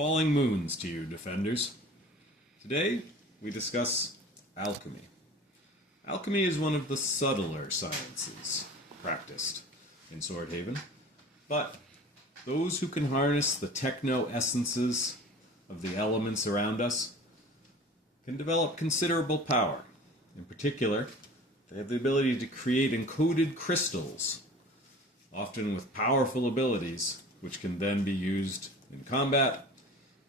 Falling moons to you, defenders. Today, we discuss alchemy. Alchemy is one of the subtler sciences practiced in Swordhaven, but those who can harness the techno-essences of the elements around us can develop considerable power. In particular, they have the ability to create encoded crystals, often with powerful abilities, which can then be used in combat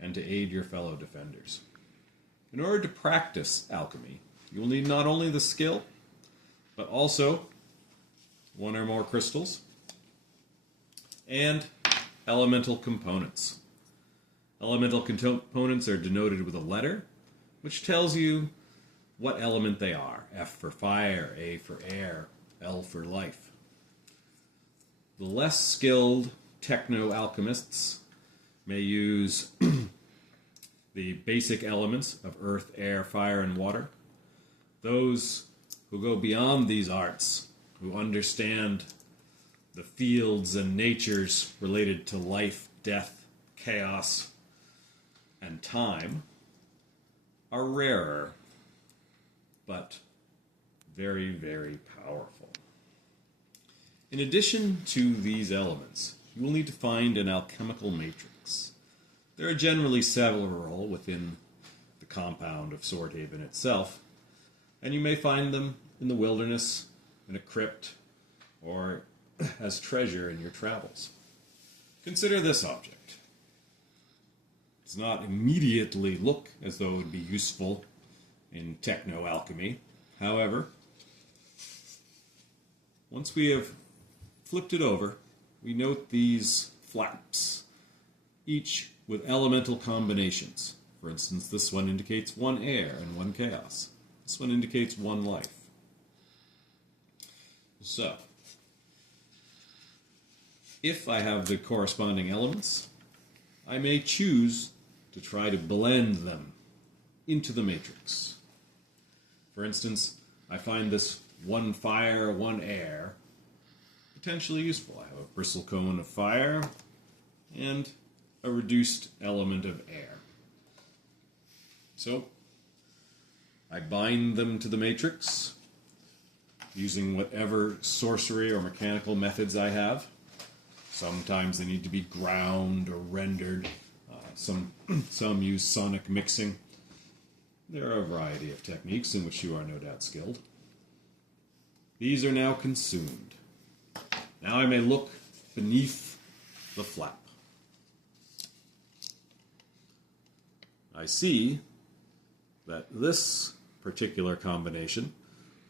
and to aid your fellow defenders. In order to practice alchemy, you will need not only the skill, but also one or more crystals and elemental components. Elemental components are denoted with a letter, which tells you what element they are. F for fire, A for air, L for life. The less skilled techno-alchemists may use the basic elements of earth, air, fire, and water. Those who go beyond these arts, who understand the fields and natures related to life, death, chaos, and time, are rarer, but very, very powerful. In addition to these elements, you will need to find an alchemical matrix. There are generally several within the compound of Swordhaven itself, and you may find them in the wilderness, in a crypt, or as treasure in your travels. Consider this object. It does not immediately look as though it would be useful in techno-alchemy. However, once we have flipped it over, we note these flaps, each with elemental combinations. For instance, this one indicates one air and one chaos. This one indicates one life. So, if I have the corresponding elements, I may choose to try to blend them into the matrix. For instance, I find this one fire, one air potentially useful. I have a bristle cone of fire and a reduced element of air. So, I bind them to the matrix using whatever sorcery or mechanical methods I have. Sometimes they need to be ground or rendered. Some use sonic mixing. There are a variety of techniques in which you are no doubt skilled. These are now consumed. Now I may look beneath the flap. I see that this particular combination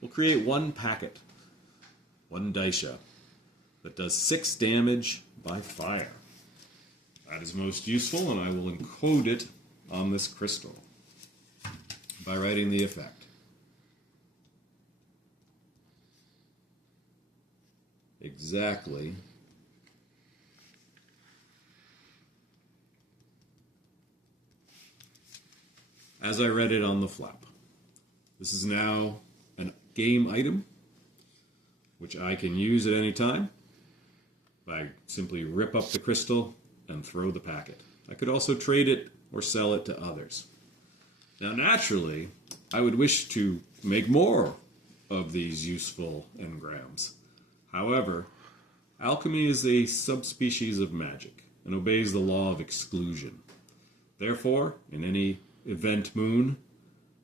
will create one packet, one daisha, that does 6 damage by fire. That is most useful, and I will encode it on this crystal by writing the effect. Exactly as I read it on the flap. This is now a game item, which I can use at any time. I simply rip up the crystal and throw the packet. I could also trade it or sell it to others. Now, naturally, I would wish to make more of these useful engrams. However, alchemy is a subspecies of magic and obeys the law of exclusion. Therefore, in any event moon,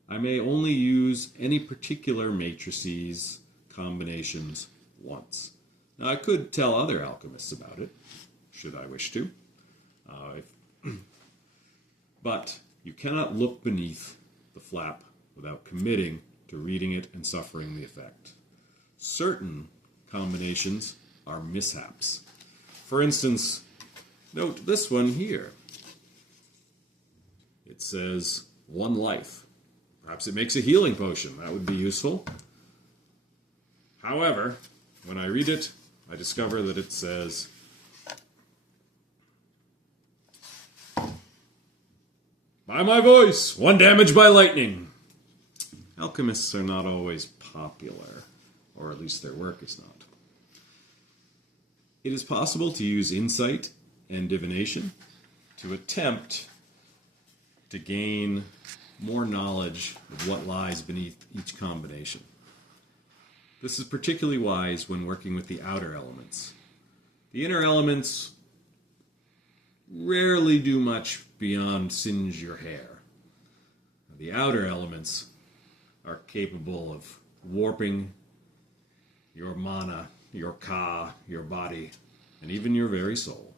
I may only use any particular matrices combinations once. Now, I could tell other alchemists about it, should I wish to. But you cannot look beneath the flap without committing to reading it and suffering the effect. Certain combinations are mishaps. For instance, note this one here. It says one life. Perhaps it makes a healing potion. That would be useful. However, when I read it, I discover that it says by my voice, 1 damage by lightning. Alchemists are not always popular, or at least their work is not. It is possible to use insight and divination to attempt to gain more knowledge of what lies beneath each combination. This is particularly wise when working with the outer elements. The inner elements rarely do much beyond singe your hair. The outer elements are capable of warping your mana, your ka, your body, and even your very soul.